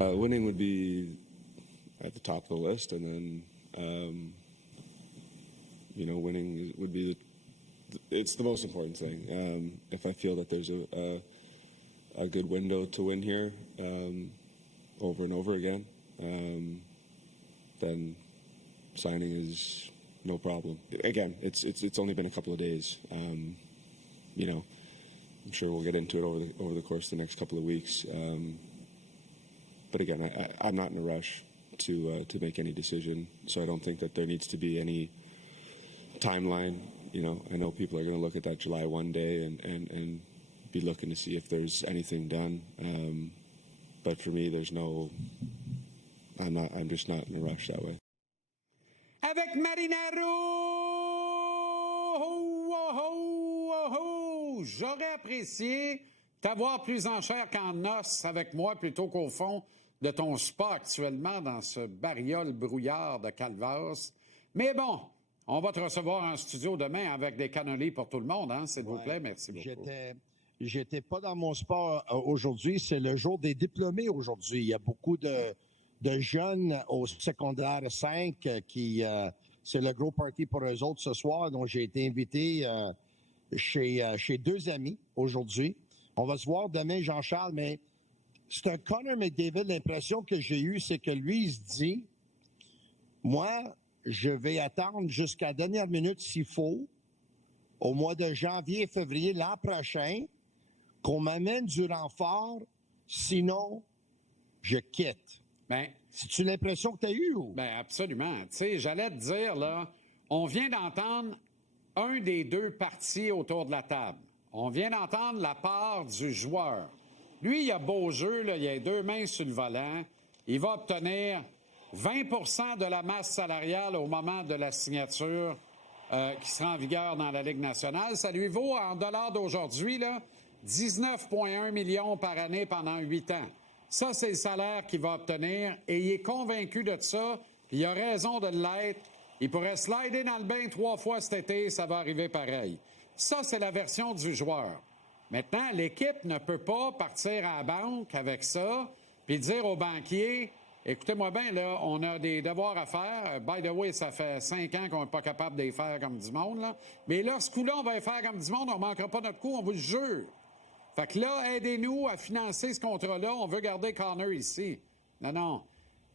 Winning would be at the top of the list, and then winning would be it's the most important thing. If I feel that there's a good window to win here over and over again, then signing is no problem. Again, it's only been a couple of days. I'm sure we'll get into it over the course of the next couple of weeks. But again, I'm not in a rush to make any decision, so I don't think that there needs to be any timeline. I know people are going to look at that July 1 day and be looking to see if there's anything done. But for me, I'm just not in a rush that way. Avec Marinaro! J'aurais apprécié t'avoir plus en chair qu'en os avec moi plutôt qu'au fond de ton spa actuellement dans ce bariole brouillard de Calvas. Mais bon, on va te recevoir en studio demain avec des cannolis pour tout le monde, hein, s'il vous plaît. Merci beaucoup. J'étais pas dans mon spa aujourd'hui. C'est le jour des diplômés aujourd'hui. Il y a beaucoup de jeunes au secondaire 5 qui... c'est le gros party pour eux autres ce soir. Donc, j'ai été invité chez deux amis aujourd'hui. On va se voir demain, Jean-Charles, mais c'est un Connor McDavid. L'impression que j'ai eue, c'est que lui, il se dit, moi, je vais attendre jusqu'à la dernière minute s'il faut, au mois de janvier et février l'an prochain, qu'on m'amène du renfort, sinon, je quitte. Ben, c'est-tu l'impression que tu as eue? Ou? Ben absolument. Tu sais, j'allais te dire, là, on vient d'entendre un des deux partis autour de la table. On vient d'entendre la part du joueur. Lui, il a beau jeu, là, il a deux mains sur le volant. Il va obtenir 20 % de la masse salariale au moment de la signature qui sera en vigueur dans la Ligue nationale. Ça lui vaut, en dollars d'aujourd'hui, là, 19,1 millions par année pendant 8 ans. Ça, c'est le salaire qu'il va obtenir et il est convaincu de ça. Il a raison de l'être. Il pourrait slider dans le bain 3 fois cet été, ça va arriver pareil. Ça, c'est la version du joueur. Maintenant, l'équipe ne peut pas partir à la banque avec ça puis dire aux banquiers, écoutez-moi bien, là, on a des devoirs à faire. By the way, ça fait 5 ans qu'on n'est pas capable de les faire comme du monde, là. Mais là, ce coup-là, on va les faire comme du monde, on ne manquera pas notre coup, on vous le jure. Fait que là, aidez-nous à financer ce contrat-là. On veut garder Connor ici. Non.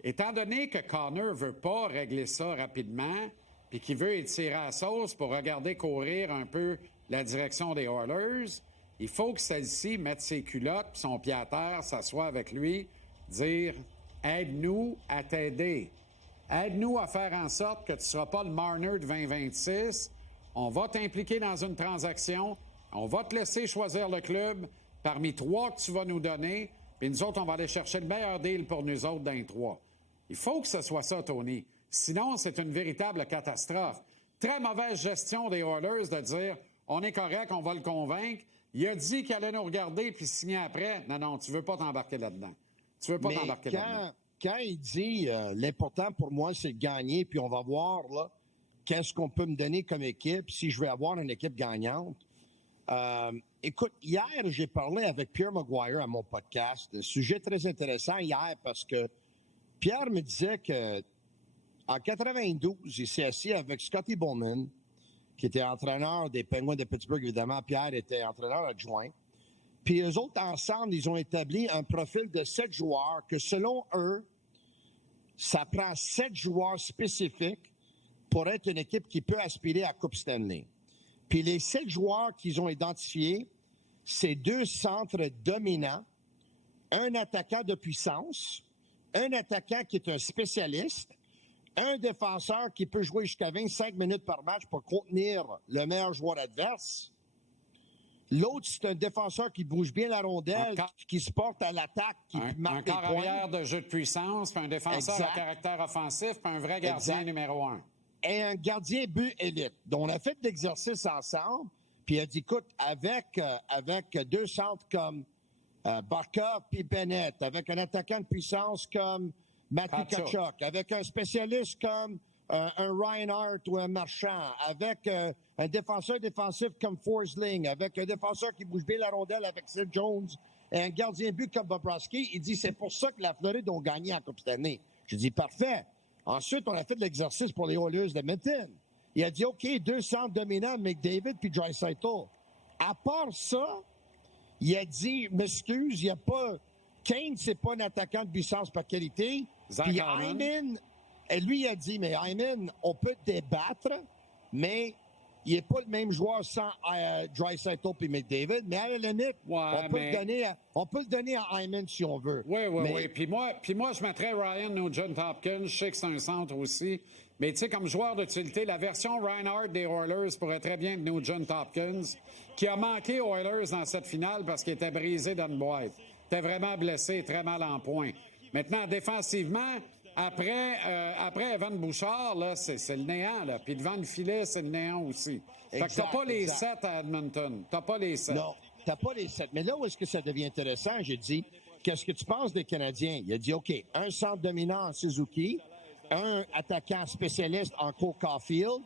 Étant donné que Connor ne veut pas régler ça rapidement puis qu'il veut étirer la sauce pour regarder courir un peu la direction des Oilers, il faut que celle-ci mette ses culottes puis son pied à terre, s'assoie avec lui, dire « Aide-nous à t'aider. Aide-nous à faire en sorte que tu ne seras pas le Marner de 2026. On va t'impliquer dans une transaction. On va te laisser choisir le club parmi 3 que tu vas nous donner, puis nous autres, on va aller chercher le meilleur deal pour nous autres dans les 3. Il faut que ce soit ça, Tony. Sinon, c'est une véritable catastrophe. Très mauvaise gestion des Oilers de dire « On est correct, on va le convaincre. » Il a dit qu'il allait nous regarder puis signer après. Non, tu veux pas t'embarquer là-dedans. Tu veux pas t'embarquer là-dedans. Quand il dit l'important pour moi, c'est de gagner, puis on va voir là, qu'est-ce qu'on peut me donner comme équipe si je veux avoir une équipe gagnante. Écoute, hier, j'ai parlé avec Pierre Maguire à mon podcast. Un sujet très intéressant hier parce que Pierre me disait que en 92, il s'est assis avec Scotty Bowman, qui était entraîneur des Penguins de Pittsburgh. Évidemment, Pierre était entraîneur adjoint. Puis eux autres, ensemble, ils ont établi un profil de 7 joueurs que, selon eux, ça prend 7 joueurs spécifiques pour être une équipe qui peut aspirer à la Coupe Stanley. Puis les 7 joueurs qu'ils ont identifiés, c'est 2 centres dominants, un attaquant de puissance, un attaquant qui est un spécialiste, un défenseur qui peut jouer jusqu'à 25 minutes par match pour contenir le meilleur joueur adverse. L'autre, c'est un défenseur qui bouge bien la rondelle, qui se porte à l'attaque, qui marque des points. Un corps arrière de jeu de puissance, puis un défenseur à caractère offensif, puis un vrai gardien numéro 1. Et un gardien but élite. Donc, on a fait de l'exercice ensemble, puis il a dit, écoute, avec 2 centres comme Barkov puis Bennett, avec un attaquant de puissance comme Matthew Tkachuk, avec un spécialiste comme un Reinhardt ou un Marchand, avec un défenseur défensif comme Forsling, avec un défenseur qui bouge bien la rondelle avec Seth Jones et un gardien de but comme Bobrovsky, il dit c'est pour ça que la Floride ont gagné en Coupe Stanley. Je dis parfait. Ensuite, on a fait de l'exercice pour les Oilers de Edmonton. Il a dit OK, 2 centres dominants, McDavid puis Draisaitl. À part ça, il a dit m'excuse, il n'y a pas. Kane, c'est pas un attaquant de puissance par qualité. Zach Puis Hyman. Hyman, et lui, il a dit mais Hyman, on peut débattre, mais il n'est pas le même joueur sans Draisaitl puis McDavid. Mais à la limite, Ouais, on peut le donner à Hyman si on veut. Oui, oui, Mais- oui. Puis moi, je mettrais Ryan Nugent-Hopkins. Je sais que c'est un centre aussi. Mais tu sais, comme joueur d'utilité, la version Reinhardt des Oilers pourrait très bien être Nugent-Hopkins, qui a manqué aux Oilers dans cette finale parce qu'il était brisé dans une boîte. Il était vraiment blessé, très mal en point. Maintenant, défensivement, après Evan Bouchard, là, c'est le néant. Là. Puis devant le filet, c'est le néant aussi. Fait que t'as Exact, pas les exact. 7 à Edmonton. T'as pas les 7. Non, t'as pas les 7. Mais là où est-ce que ça devient intéressant, j'ai dit, qu'est-ce que tu penses des Canadiens? Il a dit, OK, un centre dominant en Suzuki, un attaquant spécialiste en Cole Caulfield,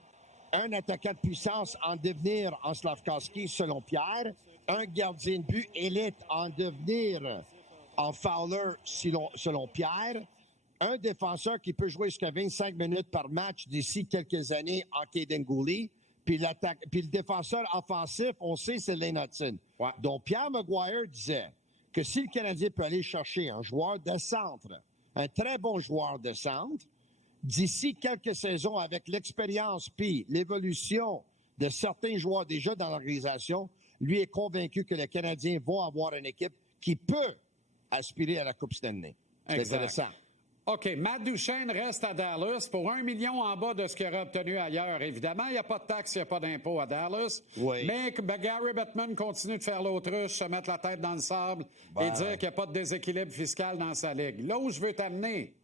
un attaquant de puissance en devenir en Slavkovski, selon Pierre, un gardien de but élite en devenir en Fowler, selon Pierre, un défenseur qui peut jouer jusqu'à 25 minutes par match d'ici quelques années en Kaden Gooley, puis le défenseur offensif, on sait, c'est Lane Hudson. Ouais. Donc, Pierre Maguire disait que si le Canadien peut aller chercher un joueur de centre, un très bon joueur de centre, d'ici quelques saisons, avec l'expérience puis l'évolution de certains joueurs déjà dans l'organisation, lui est convaincu que les Canadiens vont avoir une équipe qui peut aspirer à la Coupe Stanley. C'est Exact. intéressant. OK, Matt Duchesne reste à Dallas pour 1 million en bas de ce qu'il aurait obtenu ailleurs. Évidemment, il n'y a pas de taxes, il n'y a pas d'impôt à Dallas. Oui. Mais Gary Bettman continue de faire l'autruche, se mettre la tête dans le sable et dire qu'il n'y a pas de déséquilibre fiscal dans sa ligue. Là où je veux t'amener,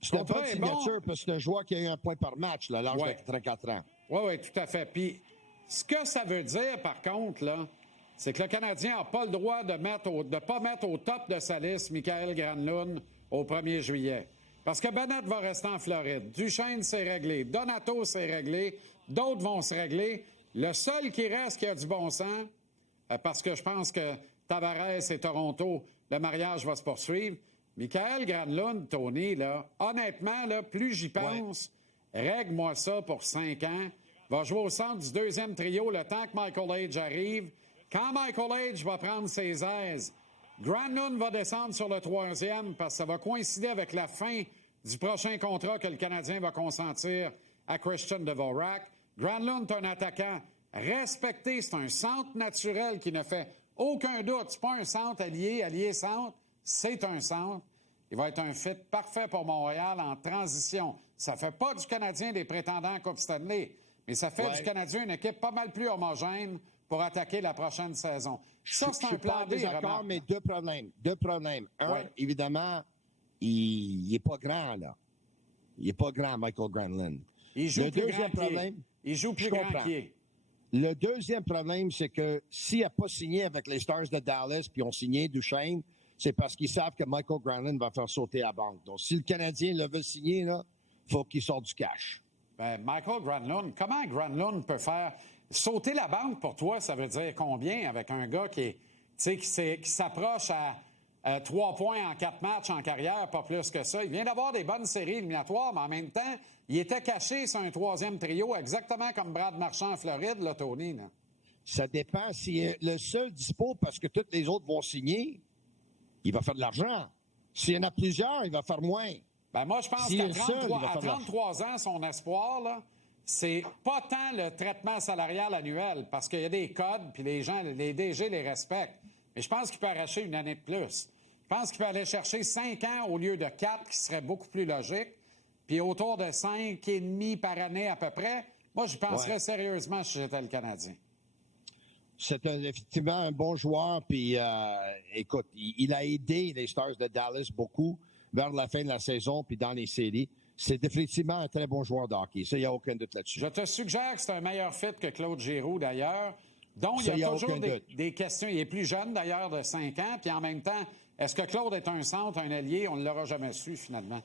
C'est une contrat bonne est signature parce que c'est un joueur qui a eu un point par match là, à l'âge Ouais. de 34 ans. Oui, oui, tout à fait. Puis, ce que ça veut dire, par contre, là, c'est que le Canadien n'a pas le droit de ne pas mettre au top de sa liste Michael Granlund au 1er juillet. Parce que Bennett va rester en Floride. Duchesne, c'est réglé. Donato, c'est réglé. D'autres vont se régler. Le seul qui reste qui a du bon sens, parce que je pense que Tavares et Toronto, le mariage va se poursuivre. Michael Granlund, Tony, là, honnêtement, là, plus j'y pense, règle-moi ça pour 5 ans. Va jouer au centre du deuxième trio le temps que Michael Age arrive. Quand Michael Age va prendre ses aises, Granlund va descendre sur le troisième parce que ça va coïncider avec la fin du prochain contrat que le Canadien va consentir à Christian Dvorak. Granlund est un attaquant respecté. C'est un centre naturel qui ne fait aucun doute. C'est pas un centre allié-centre. C'est un centre. Il va être un fit parfait pour Montréal en transition. Ça fait pas du Canadien des prétendants à Coupe Stanley, mais ça fait du Canadien une équipe pas mal plus homogène pour attaquer la prochaine saison. Ça, c'est Je un suis plan pas B. désaccord, mais deux problèmes. Un, Ouais. évidemment, il n'est pas grand, là. Il n'est pas grand, Michael Granlund. Il joue Le plus deuxième grand problème, pied. Il joue plus je grand comprends. pied. Le deuxième problème, c'est que s'il n'a pas signé avec les Stars de Dallas puis ont signé Duchesne, c'est parce qu'ils savent que Michael Granlund va faire sauter la banque. Donc, si le Canadien le veut signer, il faut qu'il sorte du cash. Ben, Michael Granlund, comment Granlund peut faire sauter la banque pour toi? Ça veut dire combien avec un gars qui s'approche à 3 points en 4 matchs en carrière, pas plus que ça. Il vient d'avoir des bonnes séries éliminatoires, mais en même temps, il était caché sur un troisième trio, exactement comme Brad Marchand en Floride, là, Tony. Là. Ça dépend. S'il est le seul dispo parce que tous les autres vont signer, il va faire de l'argent. S'il y en a plusieurs, il va faire moins. Ben moi, je pense S'il qu'à est seul, il va à faire de l'argent. 33 ans, son espoir, là, c'est pas tant le traitement salarial annuel, parce qu'il y a des codes, puis les gens, les DG les respectent. Mais je pense qu'il peut arracher une année de plus. Je pense qu'il peut aller chercher 5 ans au lieu de 4, qui serait beaucoup plus logique. Puis autour de 5,5 par année à peu près. Moi, j'y penserais sérieusement si j'étais le Canadien. C'est effectivement un bon joueur. Puis, écoute, il a aidé les Stars de Dallas beaucoup vers la fin de la saison puis dans les séries. C'est définitivement un très bon joueur de hockey. Ça, il n'y a aucun doute là-dessus. Je te suggère que c'est un meilleur fit que Claude Giroux, d'ailleurs. Donc, Ça, il y a y a toujours aucun doute. des questions. Il est plus jeune, d'ailleurs, de 5 ans. Puis en même temps, est-ce que Claude est un centre, un allié? On ne l'aura jamais su, finalement.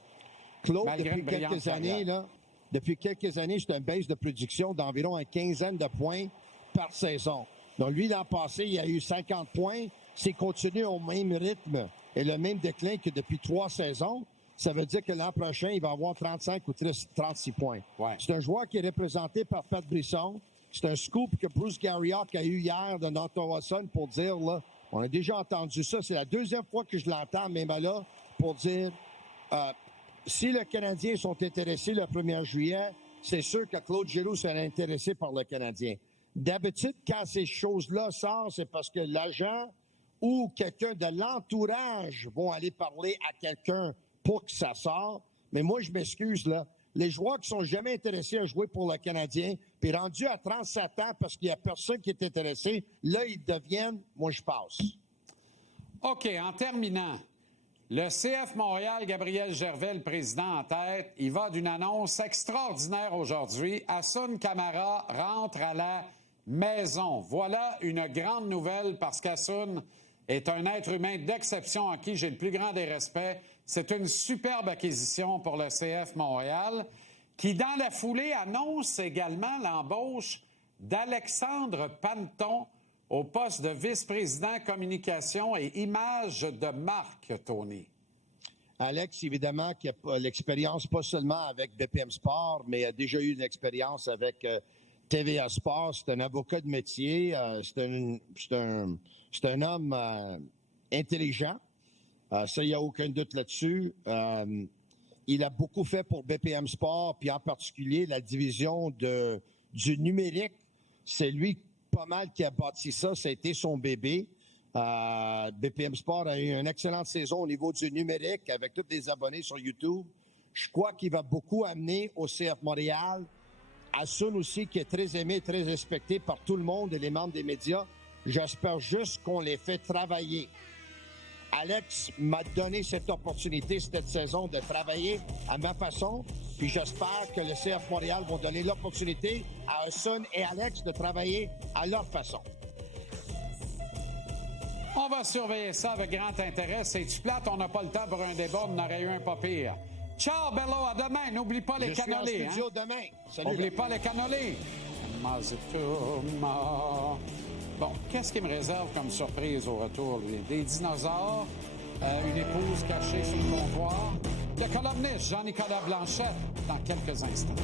Claude, Malgré depuis une brillante quelques années, carrière. depuis quelques années, c'est une baisse de production d'environ une quinzaine de points par saison. Donc, lui, l'an passé, il a eu 50 points. s'il continue au même rythme et le même déclin que depuis 3 saisons, ça veut dire que l'an prochain, il va avoir 35 ou 36 points. Ouais. C'est un joueur qui est représenté par Pat Brisson. C'est un scoop que Bruce Garriock a eu hier de Nathan Watson pour dire, là, on a déjà entendu ça. C'est la deuxième fois que je l'entends, même là, pour dire, si les Canadiens sont intéressés le 1er juillet, c'est sûr que Claude Giroux serait intéressé par le Canadien. D'habitude, quand ces choses-là sortent, c'est parce que l'agent ou quelqu'un de l'entourage vont aller parler à quelqu'un pour que ça sorte. Mais moi, je m'excuse, là. Les joueurs qui sont jamais intéressés à jouer pour le Canadien, puis rendus à 37 ans parce qu'il n'y a personne qui est intéressé, là, ils deviennent, moi, je passe. OK, en terminant, le CF Montréal, Gabriel Gervais, le président en tête, il va d'une annonce extraordinaire aujourd'hui. Hassoun Camara rentre à la maison. Voilà une grande nouvelle parce qu'Hassoun est un être humain d'exception en qui j'ai le plus grand des respects. C'est une superbe acquisition pour le CF Montréal qui, dans la foulée, annonce également l'embauche d'Alexandre Panton au poste de vice-président communication et image de marque, Tony. Alex, évidemment, qui a l'expérience pas seulement avec BPM Sport, mais a déjà eu une expérience avec TVA Sport. C'est un avocat de métier. C'est un homme intelligent. Ça, il n'y a aucun doute là-dessus. Il a beaucoup fait pour BPM Sport, puis en particulier la division du numérique. C'est lui pas mal qui a bâti ça. Ça a été son bébé. BPM Sport a eu une excellente saison au niveau du numérique avec tous les abonnés sur YouTube. Je crois qu'il va beaucoup amener au CF Montréal. Hassoun aussi, qui est très aimé, très respecté par tout le monde et les membres des médias. J'espère juste qu'on les fait travailler. Alex m'a donné cette opportunité cette saison de travailler à ma façon, puis j'espère que le CF Montréal va donner l'opportunité à Hassoun et Alex de travailler à leur façon. On va surveiller ça avec grand intérêt. C'est-tu plate? On n'a pas le temps pour un débat. On aurait eu un pas pire. Ciao, Bello. À demain. N'oublie pas les cannolés. Je suis en studio demain. Salut. N'oublie pas les cannolés. Mazatuma. Bon, qu'est-ce qu'il me réserve comme surprise au retour, lui? Des dinosaures, une épouse cachée sur le comptoir, le columniste Jean-Nicolas Blanchette dans quelques instants.